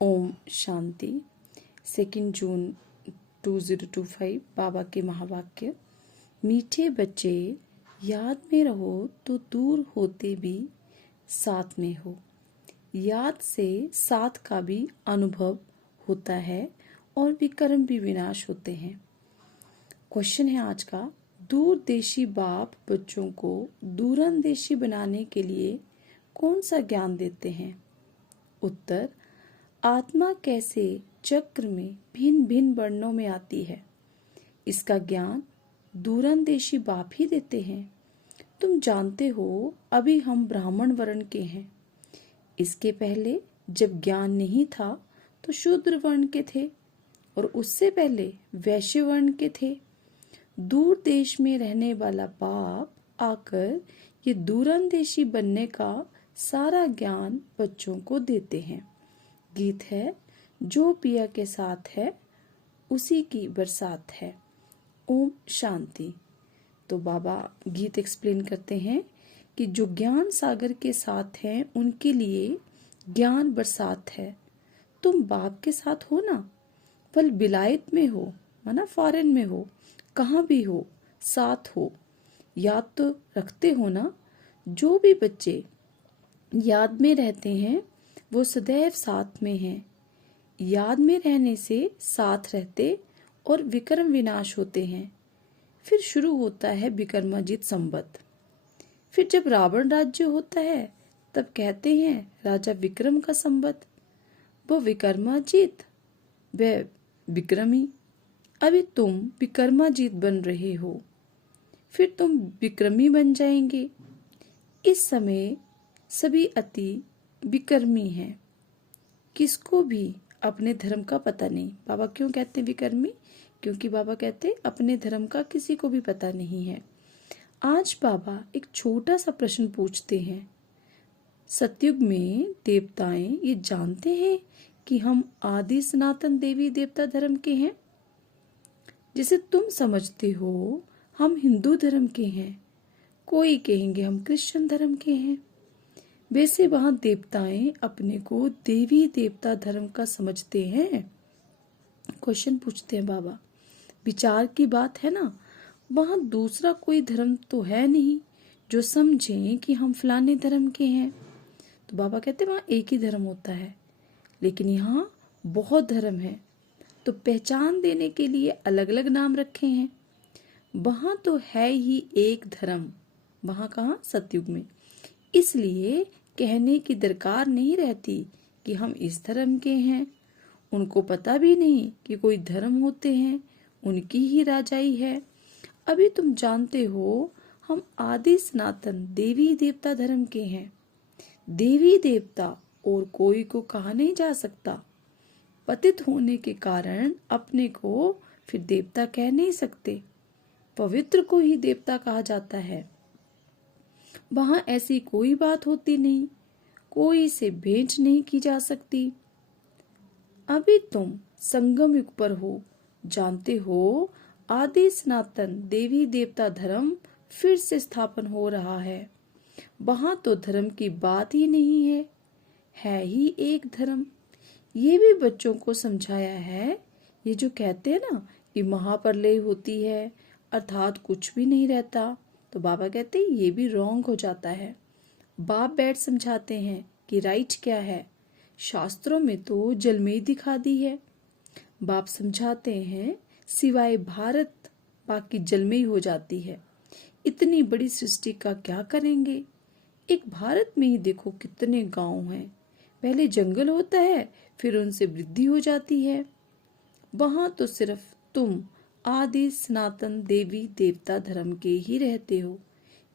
ओम शांति। 2 जून 2025 बाबा के महावाक्य। मीठे बच्चे, याद में रहो तो दूर होते भी साथ में हो। याद से साथ का भी अनुभव होता है और विकर्म भी विनाश होते हैं। क्वेश्चन है आज का, दूरदेशी बाप बच्चों को दूरंदेशी बनाने के लिए कौन सा ज्ञान देते हैं? उत्तर, आत्मा कैसे चक्र में भिन्न भिन्न वर्णों में आती है, इसका ज्ञान दूरंदेशी बाप ही देते हैं। तुम जानते हो, अभी हम ब्राह्मण वर्ण के हैं। इसके पहले जब ज्ञान नहीं था तो शूद्र वर्ण के थे और उससे पहले वैश्य वर्ण के थे। दूर देश में रहने वाला बाप आकर ये दूरंदेशी बनने का सारा ज्ञान बच्चों को देते हैं। गीत है, जो पिया के साथ है उसी की बरसात है। ओम शांति। तो बाबा गीत एक्सप्लेन करते हैं कि जो ज्ञान सागर के साथ हैं उनके लिए ज्ञान बरसात है। तुम बाप के साथ हो ना, पल विलायत में हो, माना फॉरेन में हो, कहाँ भी हो, साथ हो। याद तो रखते हो ना, जो भी बच्चे याद में रहते हैं वो सदैव साथ में हैं। याद में रहने से साथ रहते और विक्रम विनाश होते हैं। फिर शुरू होता है विक्रमाजीत संवत। फिर जब रावण राज्य होता है तब कहते हैं राजा विक्रम का संवत। वो विक्रमाजीत, वह विक्रमी। अभी तुम विक्रमाजीत बन रहे हो, फिर तुम विक्रमी बन जाएंगे। इस समय सभी अति विकर्मी हैं। किसको भी अपने धर्म का पता नहीं। बाबा क्यों कहते हैं विकर्मी? क्योंकि बाबा कहते हैं अपने धर्म का किसी को भी पता नहीं है। आज बाबा एक छोटा सा प्रश्न पूछते हैं। सतयुग में देवताएं ये जानते हैं कि हम आदि सनातन देवी देवता धर्म के हैं? जिसे तुम समझते हो हम हिंदू धर्म के हैं, कोई कहेंगे हम क्रिश्चियन धर्म के हैं। वैसे वहां देवताएं अपने को देवी देवता धर्म का समझते हैं। क्वेश्चन पूछते हैं बाबा, विचार की बात है ना, वहां दूसरा कोई धर्म तो है नहीं जो समझें कि हम फलाने धर्म के हैं। तो बाबा कहते हैं वहां एक ही धर्म होता है, लेकिन यहाँ बहुत धर्म है, तो पहचान देने के लिए अलग अलग नाम रखे हैं। वहां तो है ही एक धर्म, वहां कहाँ? सतयुग में। इसलिए कहने की दरकार नहीं रहती कि हम इस धर्म के हैं। उनको पता भी नहीं कि कोई धर्म होते हैं, उनकी ही राजाई है। अभी तुम जानते हो हम आदि सनातन देवी देवता धर्म के हैं। देवी देवता और कोई को कहा नहीं जा सकता। पतित होने के कारण अपने को फिर देवता कह नहीं सकते, पवित्र को ही देवता कहा जाता है। वहां ऐसी कोई बात होती नहीं, कोई से भेंट नहीं की जा सकती। अभी तुम संगम युग पर हो, जानते हो आदि सनातन देवी देवता धर्म फिर से स्थापन हो रहा है। वहां तो धर्म की बात ही नहीं है ही एक धर्म। ये भी बच्चों को समझाया है। ये जो कहते हैं ना कि महाप्रलय होती है अर्थात कुछ भी नहीं रहता, तो बाबा कहते हैं ये भी रॉन्ग हो जाता है। बाप बैठ समझाते हैं कि राइट क्या है। शास्त्रों में तो जलमयी दिखा दी है। बाप समझाते हैं सिवाय भारत बाकी जलमयी हो जाती है। इतनी बड़ी सृष्टि का क्या करेंगे? एक भारत में ही देखो कितने गांव हैं। पहले जंगल होता है, फिर उनसे वृद्धि हो जाती है। वहां तो सिर्फ तुम आदि सनातन देवी देवता धर्म के ही रहते हो।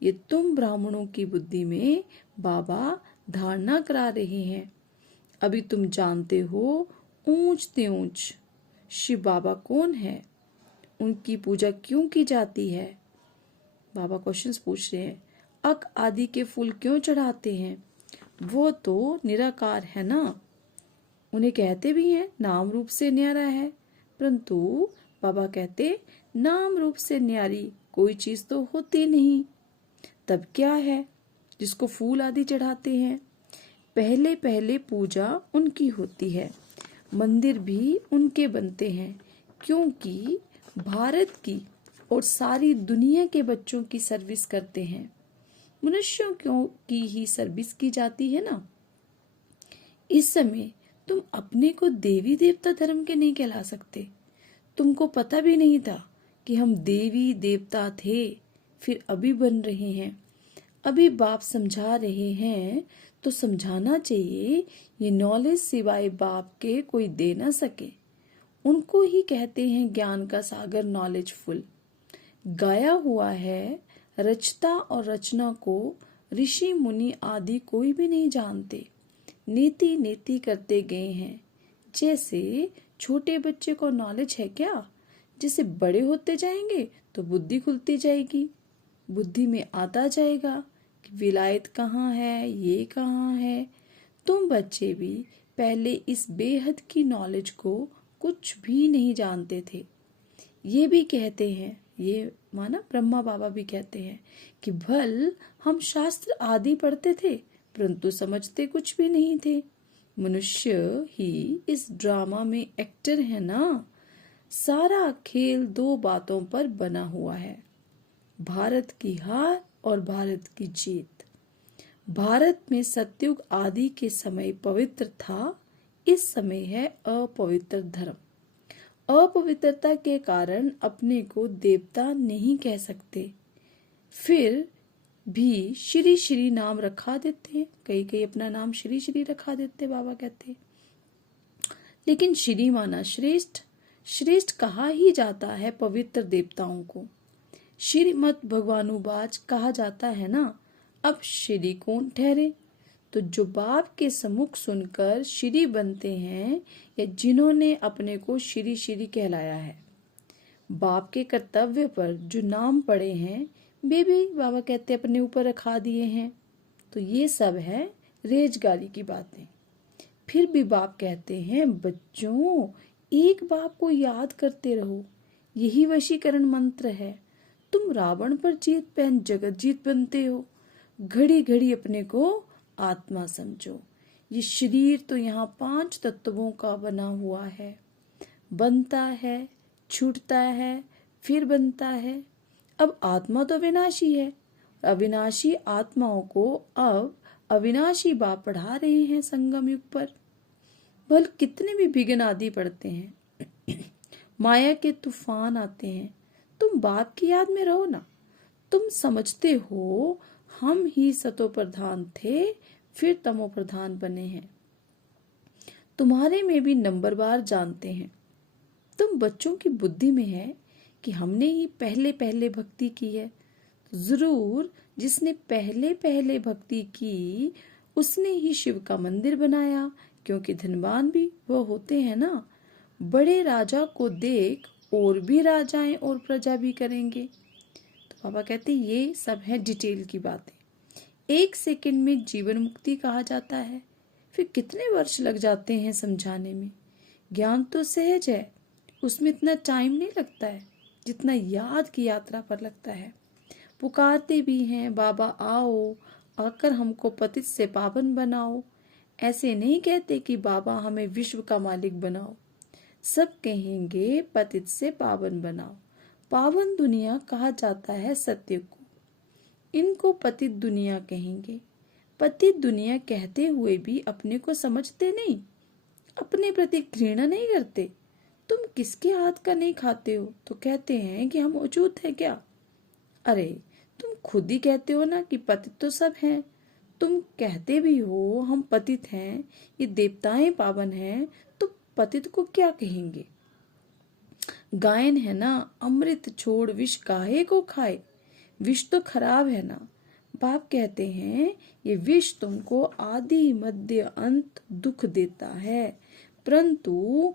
ये तुम ब्राह्मणों की बुद्धि में बाबा धारणा करा रहे हैं। अभी तुम जानते हो ऊंचते ऊंच शिव बाबा कौन है, उनकी पूजा क्यों की जाती है। बाबा क्वेश्चंस पूछ रहे हैं, अक आदि के फूल क्यों चढ़ाते हैं? वो तो निराकार है ना। उन्हें कहते भी हैं नाम रूप से न्यारा है, परंतु बाबा कहते नाम रूप से न्यारी कोई चीज तो होती नहीं। तब क्या है जिसको फूल आदि चढ़ाते हैं? पहले पहले पूजा उनकी होती है, मंदिर भी उनके बनते हैं, क्योंकि भारत की और सारी दुनिया के बच्चों की सर्विस करते हैं। मनुष्यों की ही सर्विस की जाती है ना। इस समय तुम अपने को देवी देवता धर्म के नहीं कहला सकते। तुमको पता भी नहीं था कि हम देवी देवता थे, फिर अभी बन रहे हैं। अभी बाप समझा रहे हैं तो समझाना चाहिए। ये नॉलेज सिवाय बाप के कोई दे ना सके। उनको ही कहते हैं ज्ञान का सागर, नॉलेजफुल। गाया हुआ है, रचता और रचना को ऋषि मुनि आदि कोई भी नहीं जानते। नीति नीति करते गए हैं। जैसे छोटे बच्चे को नॉलेज है क्या? जैसे बड़े होते जाएंगे तो बुद्धि खुलती जाएगी, बुद्धि में आता जाएगा कि विलायत कहाँ है, ये कहाँ है। तुम बच्चे भी पहले इस बेहद की नॉलेज को कुछ भी नहीं जानते थे। ये भी कहते हैं, ये माना ब्रह्मा बाबा भी कहते हैं कि भल हम शास्त्र आदि पढ़ते थे परंतु समझते कुछ भी नहीं थे। मनुष्य ही इस ड्रामा में एक्टर है ना। सारा खेल दो बातों पर बना हुआ है, भारत की हार और भारत की जीत। भारत में सतयुग आदि के समय पवित्र था, इस समय है अपवित्र धर्म। अपवित्रता के कारण अपने को देवता नहीं कह सकते, फिर भी श्री श्री नाम रखा देते हैं। कई अपना नाम श्री श्री रखा देते, बाबा कहते हैं। लेकिन श्री माना श्रेष्ठ, श्रेष्ठ कहा ही जाता है पवित्र देवताओं को। श्रीमद भगवानुवाच कहा जाता है ना। अब श्री कौन ठहरे? तो जो बाप के सम्मुख सुनकर श्री बनते हैं या जिन्होंने अपने को श्री श्री कहलाया है। बाप के कर्तव्य पर जो नाम पड़े हैं वे भी बाबा कहते अपने ऊपर रखा दिए हैं। तो ये सब है रेजगारी की बातें। फिर भी बाप कहते हैं बच्चों, एक बाप को याद करते रहो, यही वशीकरण मंत्र है। तुम रावण पर जीत पहन जगत जीत बनते हो। घड़ी घड़ी अपने को आत्मा समझो। ये शरीर तो यहाँ 5 तत्वों का बना हुआ है, बनता है, छूटता है, फिर बनता है। अब आत्मा तो विनाशी है। अविनाशी आत्माओं को अब अविनाशी बाप पढ़ा रहे हैं संगम युग पर। भल कितने भी विघ्न आदि पड़ते हैं, माया के तूफान आते हैं, तुम बाप की याद में रहो ना। तुम समझते हो हम ही सतो प्रधान थे, फिर तमो प्रधान बने हैं। तुम्हारे में भी नंबरवार जानते हैं। तुम बच्चों की बुद्धि में है कि हमने ही पहले पहले भक्ति की है। जरूर जिसने पहले पहले भक्ति की उसने ही शिव का मंदिर बनाया, क्योंकि धनवान भी वो होते हैं ना। बड़े राजा को देख और भी राजाएं और प्रजा भी करेंगे। तो बाबा कहते ये सब है डिटेल की बातें। 1 सेकंड में जीवन मुक्ति कहा जाता है, फिर कितने वर्ष लग जाते हैं समझाने में। ज्ञान तो सहज है, उसमें इतना टाइम नहीं लगता है जितना याद की यात्रा पर लगता है। पुकारते भी हैं बाबा आओ, आकर हमको पतित से पावन बनाओ। ऐसे नहीं कहते कि बाबा हमें विश्व का मालिक बनाओ। सब कहेंगे पतित से पावन बनाओ। पावन दुनिया कहा जाता है सत्य को, इनको पतित दुनिया कहेंगे। पतित दुनिया कहते हुए भी अपने को समझते नहीं, अपने प्रति घृणा नहीं करते। तुम किसके हाथ का नहीं खाते हो तो कहते हैं कि हम अछूत है क्या? अरे तुम खुद ही कहते हो ना कि पतित तो सब हैं। तुम कहते भी हो हम पतित हैं, ये देवताएं पावन हैं, तो पतित को क्या कहेंगे? गायन है ना, अमृत छोड़ विष काहे को खाए। विष तो खराब है ना। बाप कहते हैं ये विष तुमको आदि मध्य अंत दुख देता है, परंतु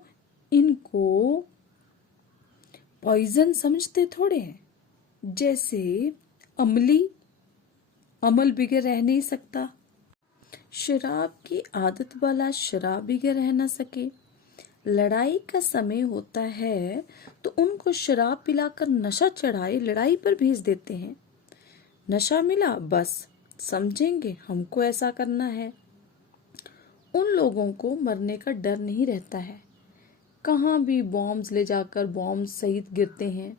इनको पॉइजन समझते थोड़े हैं। जैसे अमली, अमल बिगड़ रह नहीं सकता। शराब की आदत वाला शराब बिगड़ रह न सके। लड़ाई का समय होता है तो उनको शराब पिलाकर नशा चढ़ाए लड़ाई पर भेज देते हैं। नशा मिला बस समझेंगे हमको ऐसा करना है। उन लोगों को मरने का डर नहीं रहता है। कहाँ भी बॉम्ब्स ले जाकर बॉम्ब सहित गिरते हैं।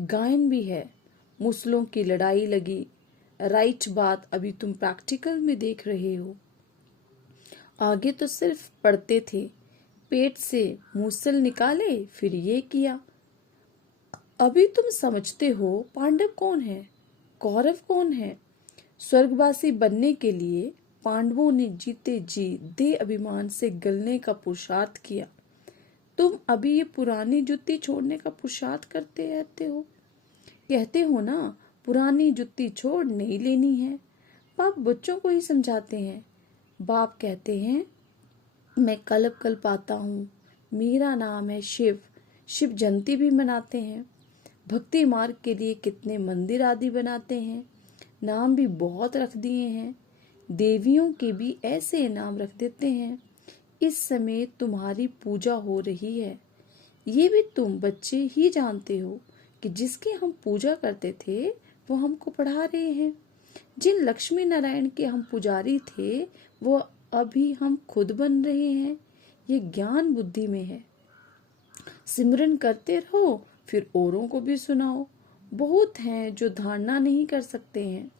गायन भी है, मुस्लिम की लड़ाई लगी। राइट बात अभी तुम प्रैक्टिकल में देख रहे हो। आगे तो सिर्फ पढ़ते थे, पेट से मूसल निकाले फिर ये किया। अभी तुम समझते हो पांडव कौन है, कौरव कौन है। स्वर्गवासी बनने के लिए पांडवों ने जीते जी देह अभिमान से गलने का पुरुषार्थ किया। तुम अभी ये पुरानी जुत्ती छोड़ने का पुरुषार्थ करते रहते हो। कहते हो ना, पुरानी जुत्ती छोड़ नहीं लेनी है। बाप बच्चों को ही समझाते हैं। बाप कहते हैं, मैं कल्प कल्पाता हूँ, मेरा नाम है शिव। शिव जयंती भी मनाते हैं। भक्ति मार्ग के लिए कितने मंदिर आदि बनाते हैं, नाम भी बहुत रख दिए हैं। देवियों के भी ऐसे नाम रख देते हैं। इस समय तुम्हारी पूजा हो रही है। ये भी तुम बच्चे ही जानते हो कि जिसकी हम पूजा करते थे वो हमको पढ़ा रहे हैं। जिन लक्ष्मी नारायण के हम पुजारी थे वो अभी हम खुद बन रहे हैं। ये ज्ञान बुद्धि में है। सिमरन करते रहो, फिर औरों को भी सुनाओ। बहुत हैं जो धारणा नहीं कर सकते हैं।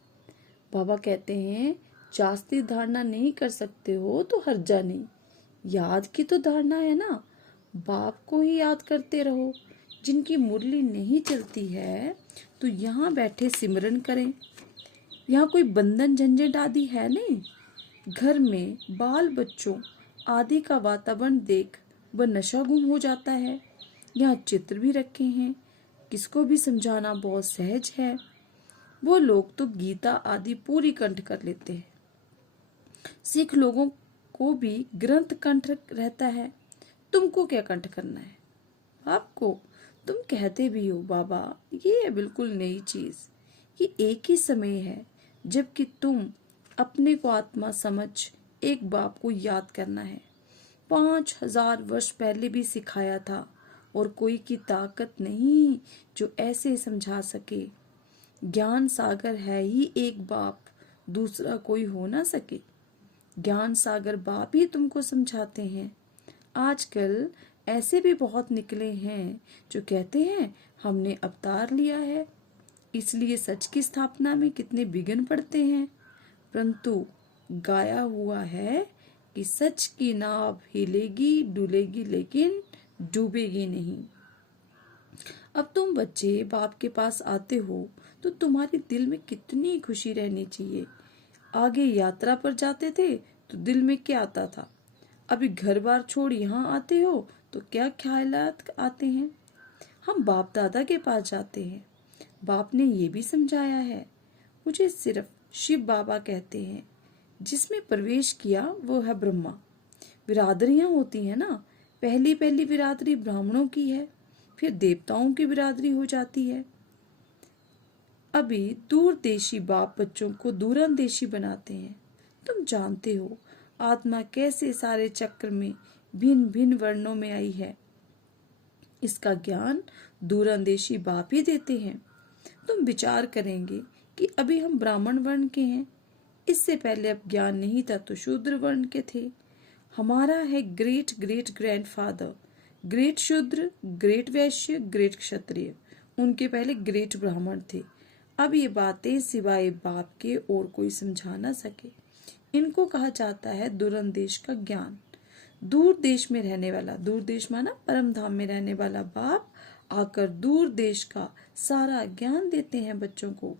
बाबा कहते हैं, जास्ती धारणा नहीं कर सकते हो तो हर्जा नहीं। याद की तो धारणा है ना। बाप को ही याद करते रहो। जिनकी मुरली नहीं चलती है तो यहाँ बैठे सिमरन करें। यहाँ कोई बंधन झंझट आदि है नहीं। घर में बाल बच्चों आदि का वातावरण देख वह नशा गुम हो जाता है। यहाँ चित्र भी रखे हैं, किसको भी समझाना बहुत सहज है। वो लोग तो गीता आदि पूरी कंठ कर लेते हैं। सिख लोगों को भी ग्रंथ कंठ रहता है। तुमको क्या कंठ करना है? आपको तुम कहते भी हो बाबा ये है बिल्कुल नई चीज। ये एक ही समय है जबकि तुम अपने को आत्मा समझ एक बाप को याद करना है। 5000 वर्ष पहले भी सिखाया था और कोई की ताकत नहीं जो ऐसे समझा सके। ज्ञान सागर है ही एक बाप, दूसरा कोई हो ना सके। ज्ञान सागर बाप ही तुमको समझाते हैं। आजकल ऐसे भी बहुत निकले हैं जो कहते हैं हमने अवतार लिया है, इसलिए सच की स्थापना में कितने विघ्न पड़ते हैं। परंतु गाया हुआ है कि सच की नाव हिलेगी डुलेगी लेकिन डूबेगी नहीं। अब तुम बच्चे बाप के पास आते हो तो तुम्हारे दिल में कितनी खुशी रहनी चाहिए। आगे यात्रा पर जाते थे तो दिल में क्या आता था, अभी घर बार छोड़ यहाँ आते हो तो क्या ख्यालात आते हैं। हम बाप दादा के पास जाते हैं। बाप ने ये भी समझाया है। मुझे सिर्फ शिव बाबा कहते हैं। जिसमें प्रवेश किया वो है ब्रह्मा। बिरादरियां होती है ना, पहली पहली बिरादरी ब्राह्मणों की है, फिर देवताओं की बिरादरी हो जाती है। अभी दूरदेशी बाप बच्चों को दूरंदेशी बनाते हैं। तुम जानते हो आत्मा कैसे सारे चक्र में भिन्न भिन्न वर्णों में आई है। इसका ज्ञान दूरंदेशी बाप ही देते हैं। तुम विचार करेंगे कि अभी हम ब्राह्मण वर्ण के हैं, इससे पहले अब ज्ञान नहीं था तो शूद्र वर्ण के थे। हमारा है ग्रेट ग्रेट ग्रैंडफादर, ग्रेट शूद्र, ग्रेट वैश्य, ग्रेट क्षत्रिय, उनके पहले ग्रेट ब्राह्मण थे। अब ये बातें सिवाय बाप के और कोई समझा ना सके। इनको कहा जाता है दूरंदेश का ज्ञान। दूर देश में रहने वाला, दूर देश माना परम धाम में रहने वाला बाप आकर दूर देश का सारा ज्ञान देते हैं बच्चों को।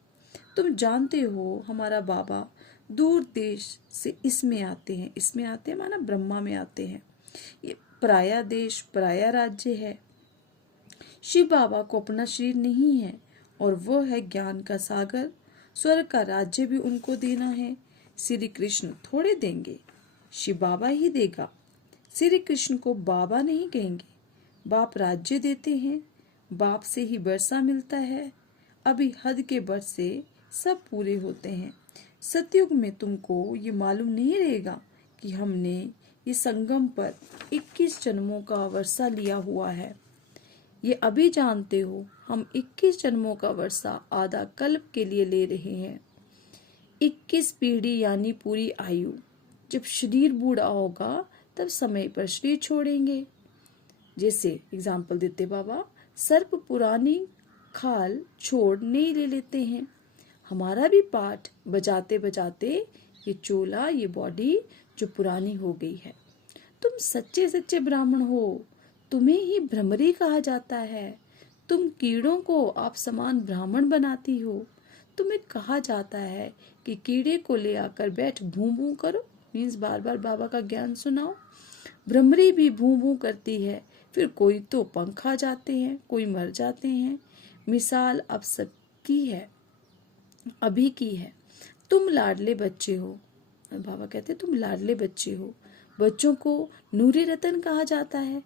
तुम जानते हो हमारा बाबा दूर देश से इसमें आते हैं, इसमें आते हैं माना ब्रह्मा में आते हैं। ये पराया देश पराया राज्य है। शिव बाबा को अपना शरीर नहीं है और वो है ज्ञान का सागर। स्वर्ग का राज्य भी उनको देना है। श्री कृष्ण थोड़े देंगे, शिव बाबा ही देगा। श्री कृष्ण को बाबा नहीं कहेंगे। बाप राज्य देते हैं, बाप से ही वर्षा मिलता है। अभी हद के वर्ष से सब पूरे होते हैं। सतयुग में तुमको ये मालूम नहीं रहेगा कि हमने ये संगम पर 21 जन्मों का वर्षा लिया हुआ है। ये अभी जानते हो हम 21 जन्मों का वर्षा आधा कल्प के लिए ले रहे हैं। 21 पीढ़ी यानी पूरी आयु। जब शरीर बूढ़ा होगा तब समय पर शरीर छोड़ेंगे। जैसे एग्जाम्पल देते बाबा, सर्प पुरानी खाल छोड़ नहीं ले लेते हैं। हमारा भी पाठ बजाते बजाते ये चोला, ये बॉडी जो पुरानी हो गई है। तुम सच्चे सच्चे ब्राह्मण हो, तुम्हें ही भ्रमरी कहा जाता है। तुम कीड़ों को आप समान ब्राह्मण बनाती हो। तुम्हें कहा जाता है कि कीड़े को ले आकर बैठ भूं भूं करो, मीन्स बार बार बाबा का ज्ञान सुनाओ। भ्रमरी भी भूं भूं करती है, फिर कोई तो पंख आ जाते हैं, कोई मर जाते हैं। मिसाल अब सबकी है, अभी की है। तुम लाडले बच्चे हो, बाबा कहते तुम लाडले बच्चे हो। बच्चों को नूरे रतन कहा जाता है।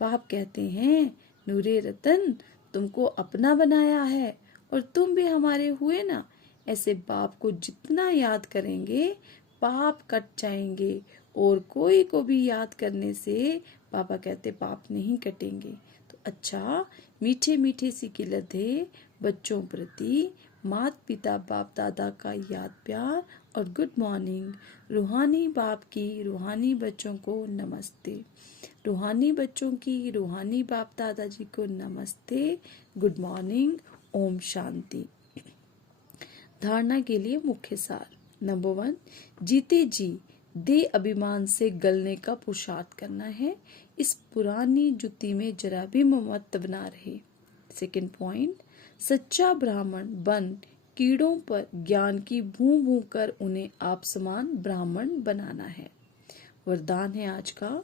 बाप कहते हैं नूरे रतन तुमको अपना बनाया है और तुम भी हमारे हुए ना। ऐसे बाप को जितना याद करेंगे पाप कट जाएंगे, और कोई को भी याद करने से बाबा कहते पाप नहीं कटेंगे। तो अच्छा, मीठे मीठे सी किलते बच्चों प्रति माता पिता बाप दादा का याद प्यार और गुड मॉर्निंग। रूहानी बाप की रूहानी बच्चों को नमस्ते। रूहानी बच्चों की रूहानी बाप दादाजी को नमस्ते, गुड मॉर्निंग, ओम शांति। धारणा के लिए मुख्य सार। नंबर 1, जीते जी दे अभिमान से गलने का पुरुषार्थ करना है। इस पुरानी जुती में जरा भी ममत्व बना रहे। सेकंड पॉइंट, सच्चा ब्राह्मण बन कीड़ों पर ज्ञान की भूं भूं कर उन्हें आप समान ब्राह्मण बनाना है। वरदान है आज का,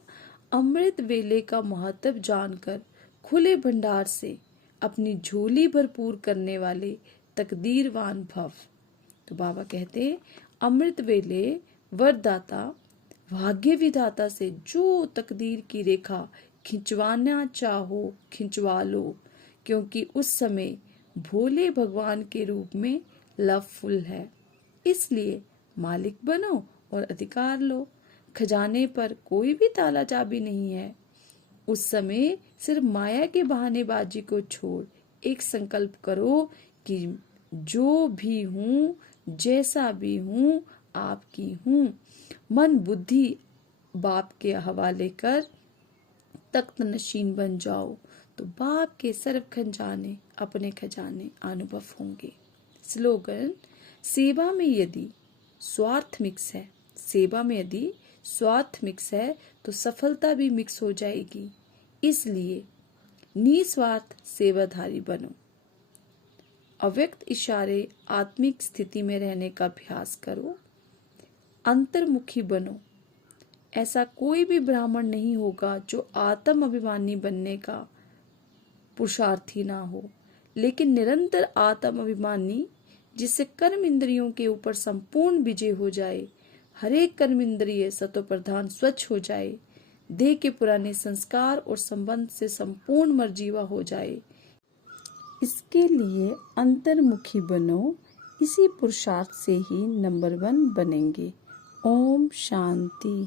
अमृत वेले का महत्व जानकर खुले भंडार से अपनी झोली भरपूर करने वाले तकदीरवान भव। तो बाबा कहते अमृत वेले वरदाता भाग्य विधाता से जो तकदीर की रेखा खिंचवाना चाहो खिंचवा लो, क्योंकि उस समय भोले भगवान के रूप में लव फुल है। इसलिए मालिक बनो और अधिकार लो। खजाने पर कोई भी ताला चाबी नहीं है। उस समय सिर्फ माया के बहानेबाजी को छोड़ एक संकल्प करो कि जो भी हूँ जैसा भी हूँ आपकी हूँ। मन बुद्धि बाप के हवाले कर तख्त नशीन बन जाओ, तो बाप के सर्व खजाने अपने खजाने अनुभव होंगे। स्लोगन, सेवा में यदि स्वार्थ मिक्स है, सेवा में यदि स्वार्थ मिक्स है तो सफलता भी मिक्स हो जाएगी। इसलिए निस्वार्थ सेवाधारी बनो। अव्यक्त इशारे आत्मिक स्थिति में रहने का अभ्यास करो। अंतर्मुखी बनो। ऐसा कोई भी ब्राह्मण नहीं होगा जो आत्म अभिमानी बनने का पुरुषार्थी ना हो, लेकिन निरंतर आत्म अभिमानी जिससे कर्म इंद्रियों के ऊपर संपूर्ण विजय हो जाए, हर एक कर्म इंद्रिय सतो प्रधान स्वच्छ हो जाए, देह के पुराने संस्कार और संबंध से संपूर्ण मर्जीवा हो जाए। इसके लिए अंतर्मुखी बनो। इसी पुरुषार्थ से ही नंबर 1 बनेंगे। ओम शांति।